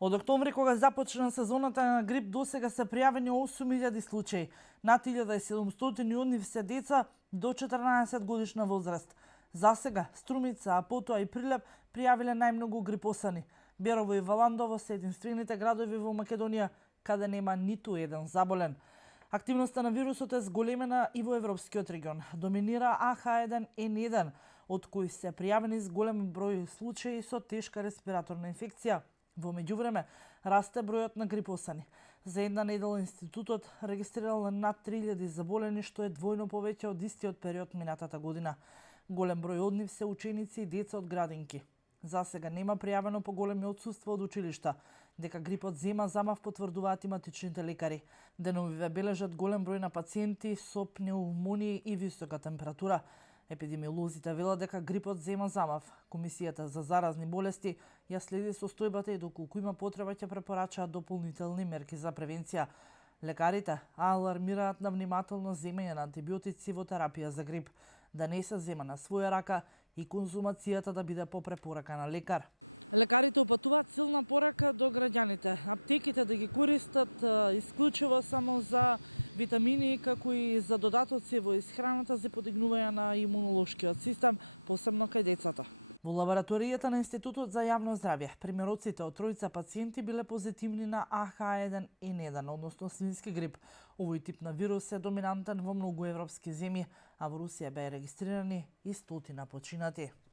Од октомври, кога започна сезоната на грип, досега се пријавени 8.000 случаи. Над 1.700 од нив се деца до 14 годишна возраст. За сега, Струмица, а потоа и Прилеп пријавиле најмногу грипосани. Берово и Валандово се единствените градови во Македонија каде нема ниту еден заболен. Активноста на вирусот е зголемена и во европскиот регион. Доминира AH1N1, од кои се пријавени с голем број случаи со тешка респираторна инфекција. Во меѓувреме, расте бројот на грипосани. За една недела институтот регистрирал над 3.000 заболени, што е двојно повеќе од истиот период минатата година. Голем број од нив се ученици и деца од градинки. За сега нема пријавено поголеми отсуства од училишта. Дека грипот зема замав потврдуваат и матичните лекари. Деновиве бележат голем број на пациенти со пнеумонии и висока температура. Епидемиолозите велат дека грипот зема замав. Комисијата за заразни болести ја следи состојбата и доколку има потреба ќе препорачаат дополнителни мерки за превенција. Лекарите алармираат на внимателно земење на антибиотици во терапија за грип, да не се зема на своја рака и конзумацијата да биде по препорака на лекар. Во лабораторијата на Институтот за јавно здравје, примероците од тројца пациенти биле позитивни на AH1N1, односно свински грип. Овој тип на вирус е доминантен во многу европски земји, а во Русија беа регистрирани и 100 починати.